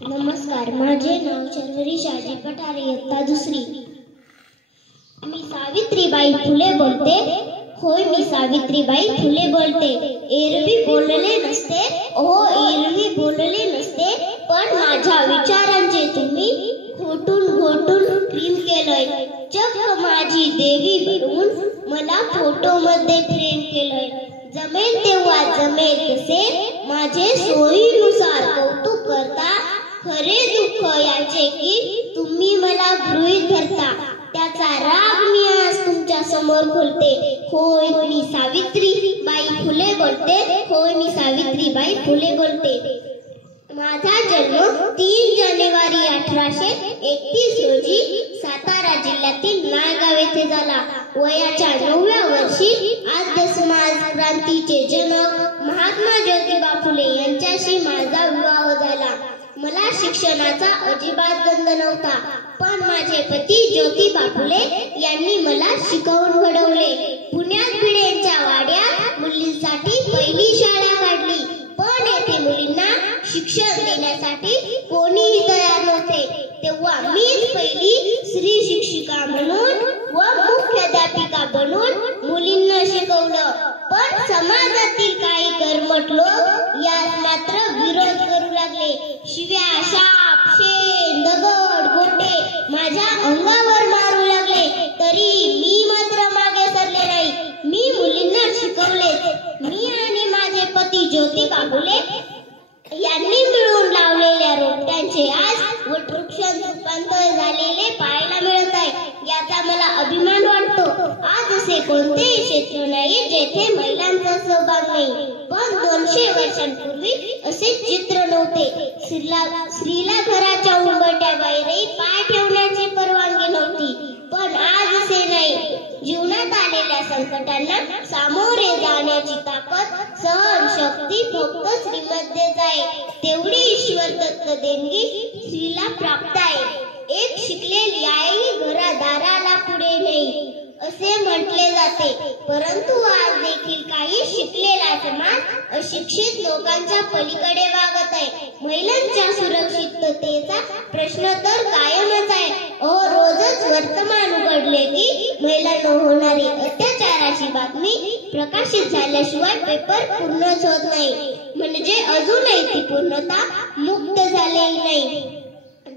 नमस्कार, माझे नाव शर्वरी शाजी पठारे, इयत्ता दुसरी. मी सावित्रीबाई फुले बोलते. होय, मी सावित्रीबाई फुले बोलते. एरवी बोलले नसते, एरवी बोलले नसते, पण माझ्या विचारांचे तुम्ही घोटून घोटून प्रेम केलंय. चक्क माझी देवी बनवून मला फोटो मध्ये फ्रेम केलंय. जमेल तेव्हा जमेल तसे माझे सोयीनुसार कौतुक करता. खरे दुःख याचे की तुम्ही मला गृहीत धरता. त्याचा राग मी आज तुमच्या समोर खोलते. होय, मी सावित्रीबाई फुले बोलते. होय, मी सावित्रीबाई फुले बोलते. माझा जन्म 3 जानेवारी 1831 रोजी सातारा जिल्ह्यातील नायगाव येथे झाला. वयाच्या 9व्या वर्षी आद्य समाज क्रांतीचे जनक महात्मा ज्योतिबा फुले यांच्याशी माझा विवाह झाला. मला शिक्षणाचा अजिबात गंध नव्हता, पण माझे पती ज्योतिबा फुले यांनी मला शिकवून घडवले. पुण्यात भिडेंच्या वाड्यात मुलींसाठी पहिली शाळा काढली, पण येथे मुलींना शिक्षण देण्यासाठी कोणीही तयार नव्हते. तेव्हा मीच पहिली स्त्री शिक्षिका म्हणून व मुख्याध्यापिका बनून मुलींना शिकवलं. पण समाजातील काही कर्मठ लोक यास मात्र विरोध करू लागले. शिव्या, शाप, शेण, दगड, गोटे माझ्या अंगावर मारू लागले. तरी मी मात्र मागे सरले नाही. मी मुलींना शिकवले. मी आणि माझे पती ज्योतिबा फुले यांनी मिळून लावलेल्या रोपट्यांचे आज वटवृक्षात रूपांतर झालेले पाहायला मिळत आहे. याचा मला अभिमान वाटतो. आज असे कोणतेही क्षेत्र नाही जेथे महिलांचा सहभाग नाही. पण 200 वर्षांपूर्वी असे चित्र नव्हते. स्त्रीला घराच्या उंबरठ्या बाहेरही पाय ठेवण्याची परवानगी नव्हती. पण आज असे नाही. जीवनात आलेल्या संकटांना सामोरे जाण्याची ताकद, सहन शक्ती फक्त स्त्रीमध्येच आहे. तेवढी ईश्वर दत्त देणगी स्त्रीला प्राप्त आहे. एक शिकलेली आई घरादाराला पुढे नेईल असे म्हटले जाते. परंतु आज देखील काही शिकलेला समाज अशिक्षित लोकांच्या पलीकडे वागत आहे. महिलांच्या सुरक्षिततेचा प्रश्न तर कायमच आहे. रोजच वर्तमान उघडले की महिलांना होणारी अत्याचाराची बातमी प्रकाशित झाल्याशिवाय पेपर पूर्णच होत नाही. म्हणजे अजूनही ती पूर्णता मुक्त झालेली नाही.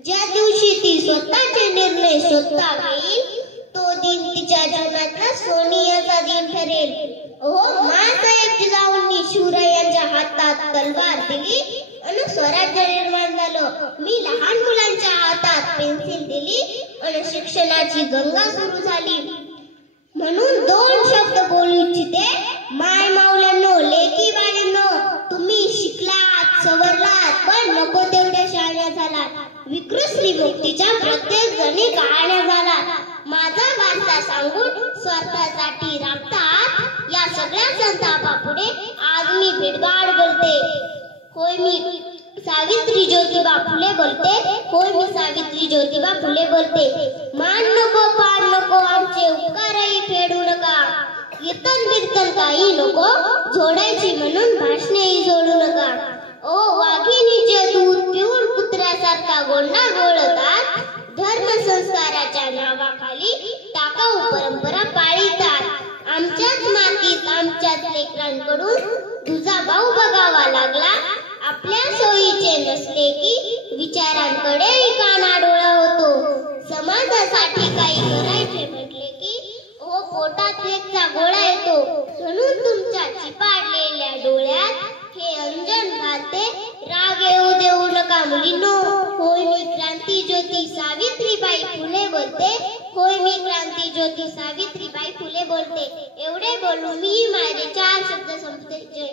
ज्या दिवशी ती स्वतःचे निर्णय स्वतः घेईल तो दिन तिच्या जीवनातला सोनियाचा दिन ठरेल. माँसाहेब जिजाऊंनी शिवरायांच्या हातात तलवार दिली आणि स्वराज्य निर्माण झालं. मी लहान मुलांच्या हातात पेन्सिल दिली आणि शिक्षणाची गंगा सुरू झाली. म्हणून 2 शब्द बोलू इच्छिते. माय माऊल्यांनो, लेकी बाळींनो, तुम्ही शिकलात, सवरलात, पण नको तेवढ्या शहाण्या झालात. विकृत स्त्रीमुक्तीच्या प्रत्येक जणी कहाण्या झालात. माझा वारसा सांगून स्वार्थासाठी राबतात. या सगळ्या संतापापुढे आज मी भिडबाड बोलते. होय, मी सावित्री ज्योतिबा फुले बोलते. होय, मी सावित्री ज्योतिबा फुले बोलते. मान नको, पान नको, आमचे उपकारही फेडू नका. कीर्तन बिर्तन काही नको, जोडायची म्हणून भाषणेही जोडू नका. वाघिणीचे दूध पिऊन कुत्र्यासारखा गोंडा गोळतात. धर्म संस्काराच्या नावाखाली टाकाऊ परंपरा पाळीतात. आमच्याच मातीत आमच्याच लेकरांकडून तुझा भाऊ बघावा लागला. आपल्या सोयीचे नसले की विचारांकडे कानाडोळा होतो. समाजासाठी काही करायचे म्हटले की पोटात लेकचा गोळा येतो. म्हणून तुमच्या चिपाडलेल्या डोळ्यात हे अंजन घालते. राग येऊ देऊ नका मुलींनो. होय, मी क्रांती ज्योती सावित्रीबाई फुले बोलते. होय, मी क्रांती ज्योती सावित्रीबाई फुले बोलते. एवढे बोलून मी माझे 4 शब्द संपते. जय